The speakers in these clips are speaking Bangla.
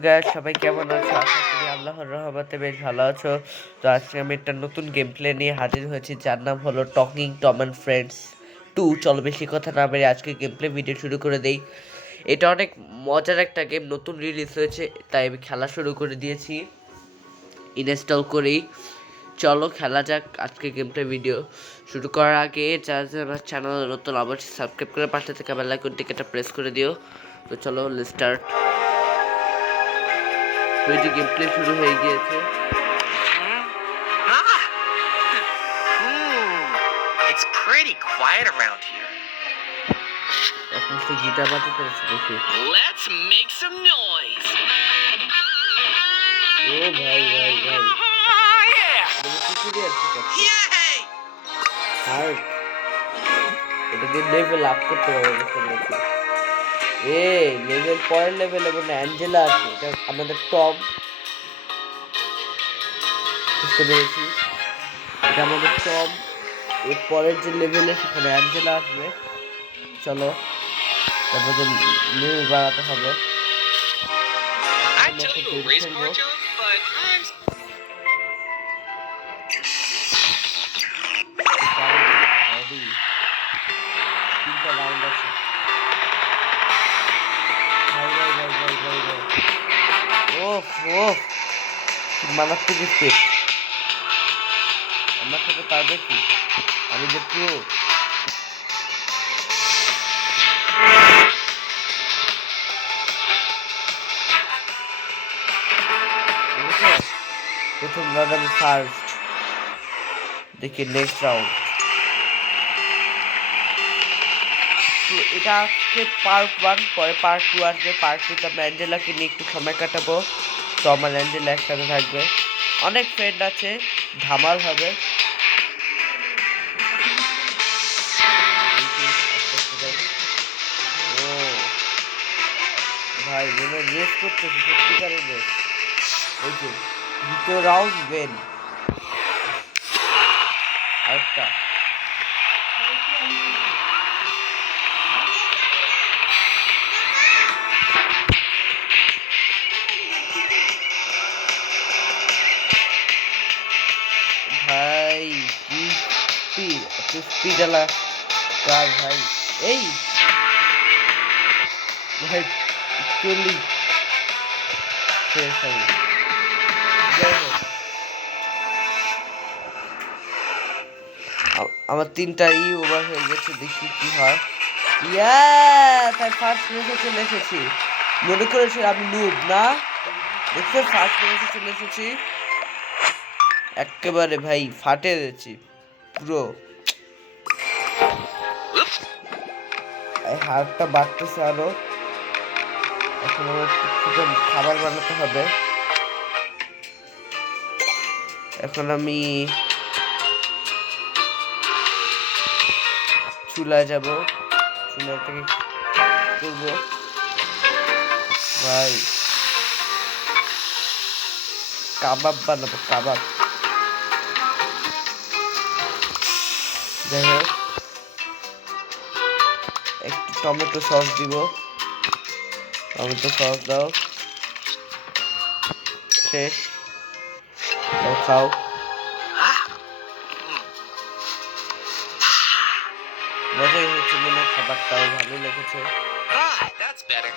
গাইস সবাই কেমন আছো? আশা করি আল্লাহর রহমতে বেশ ভালো আছো। তো আজকে আমি একটা নতুন গেম প্লে নিয়ে হাজির হয়েছি, যার নাম হলো টকিং টম অ্যান্ড ফ্রেন্ডস 2। চলো বেশি কথা না বেরিয়ে আজকে গেম প্লে ভিডিও শুরু করে দেই। এটা অনেক মজার একটা গেম, নতুন রিলিজ হয়েছে, তাই আমি খেলা শুরু করে দিয়েছি ইনস্টল করেই। চলো খেলা যাক আজকে গেমটা। ভিডিও শুরু করার আগে যারা আমার চ্যানেল নতুন অবশ্যই সাবস্ক্রাইব করে পাশে থেকে বেল আইকনটিকে প্রেস করে দিও। তো চলো স্টার্ট। তো এই যে গেম প্লে শুরু হয়ে গিয়েছে। It's pretty quiet around here. এখন সে গিটার বাজাতে দেখি। Let's make some noise. ও ভাই ভাই ভাই, Yeah! টিউটোরিয়াল শিখাচ্ছে। Yay! হার্ট এটা দিয়ে লেভেল আপ করতে হবে বুঝতে পেরেছি। লেভেল পরের লেভেল এবং অ্যাঞ্জেলা আছে, এটা আমাদের টম, বুঝতে পেরেছি। এটা আমাদের টম, এর পরের যে লেভেলে সেখানে অ্যাঞ্জেলা আসবে। চলো তারপর লেভেল বাড়াতে হবে। I'd tell you a race car joke, but I'm তিনটা রাউন্ড আছে। ভাই ভাই ভাই ভাই ভাই ভাই, ওফ ওফ, মারাত্মক স্পিড। আমার সাথে পারবে কি? আমি যে প্রো। প্রথম রাউন্ড আমি ফার্স্ট, দেখি নেক্সট রাউন্ড। তো এটা আজকে পার্ট 1, পরে পার্ট 2 আসবে। পার্ট 2তে আমি অ্যাঞ্জেলাকে নিয়ে একটু সময় কাটাবো। তো আমার অ্যাঞ্জেলা একসাথে থাকবে, অনেক ফ্রেন্ড আছে, ধামাল হবে। ও ভাই, মনে রেস করতেছে, সত্যিকারের রেস। ওই যে দ্বিতীয় রাউন্ড ওয়েন। আরেকটা ভাই, কি স্পিড, এত স্পিড আলা কার ভাই। এই ভাই চলি শেষ হবে। যাই হোক, আমার 3টা ওভার হয়ে গেছে, দেখি কি হয়। ইয়া, তাই ফার্স্ট রেসে চলে এসেছি। মনে করেছি আমি নুব না, দেখছো ফার্স্ট রেসে চলে এসেছি একেবারে। ভাই ফাটে দিয়েছি পুরো। এই হাড়টা বাড়তেছে আরো। এখন আমার কিছুটা খাবার বানাতে হবে। এখন আমি চুলায় যাব, চুলা থেকে করবো ভাই, কাবাব বানাবো, কাবাব। যাই হোক, একটু টমেটো সস দিব। টমেটো সস দাও, শেষ। দাও, খাও। মজাই হচ্ছে মনে হয়, খাবারটাও ভালো লেগেছে। that's better.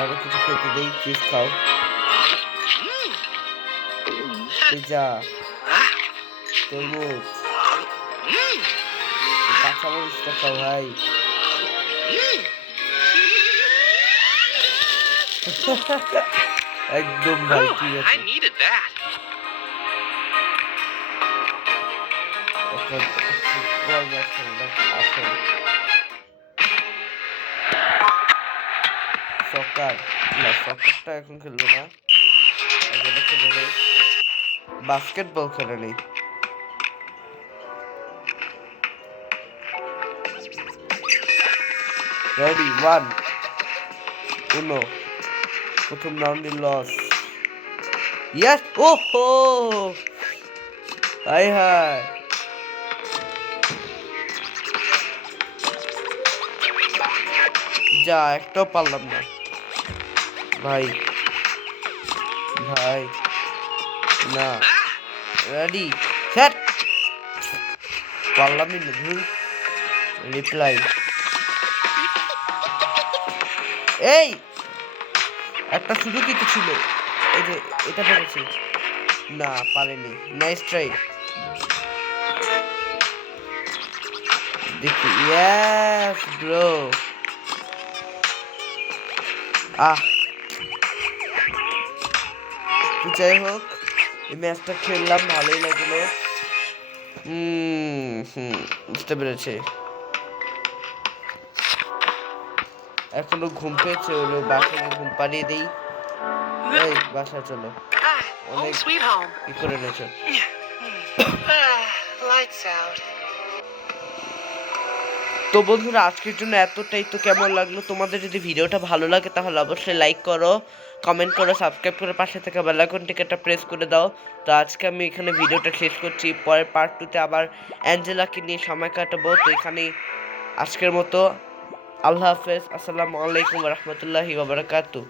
আরো কিছু খেতে দেই, চিজ খাও। পিজা, তরমুজ, কাঁচামরিচটা খাও ভাই। একদম ভাই, ঠিক আছে। I needed that. এখন ফুটবল ম্যাচ খেললাম, আসল সকার না, সকারটা এখন খেলবো না, এটা খেলে নেই, বাস্কেটবল খেলে নেই। রেডি, 1 1, প্রথম রাউন্ডে লস। ইয়েস, ওহো, হাই হাই, যা একটাও পারলাম না। ভাই ভাই না রেডি সেট পারলামই না ধুর রিপ্লাই এই একটা সুযোগই তো ছিল এই যে এটা পেরেছি না পারেনি নাইস ট্রাই দেখি ইয়েস ব্রো তো যাই হোক এই ম্যাচটা খেললাম ভালোই লাগলো বুঝতে পেরেছি এখনো ঘুম পেয়েছে ওর বাসায় ঘুম পাড়িয়ে দিই এই বাসা চলো Ah, home অনেক sweet home. কি করে নেছো Lights out. তো বন্ধুরা আজকের জন্য এতটাই তো কেমন লাগলো তোমাদের যদি ভিডিওটা ভালো লাগে তাহলে অবশ্যই লাইক করো কমেন্ট করো সাবস্ক্রাইব করে পাশে থাকা বেল আইকনটিকে একটা প্রেস করে দাও তো আজকে আমি এখানে ভিডিওটা শেষ করছি পরের পার্ট 2 তে আবার অ্যাঞ্জেলাকে নিয়ে সময় কাটাবো তো এখানেই আজকের মতো আল্লাহ হাফেজ আসসালামু আলাইকুম ওয়া রাহমাতুল্লাহি ওয়া বারাকাতুহু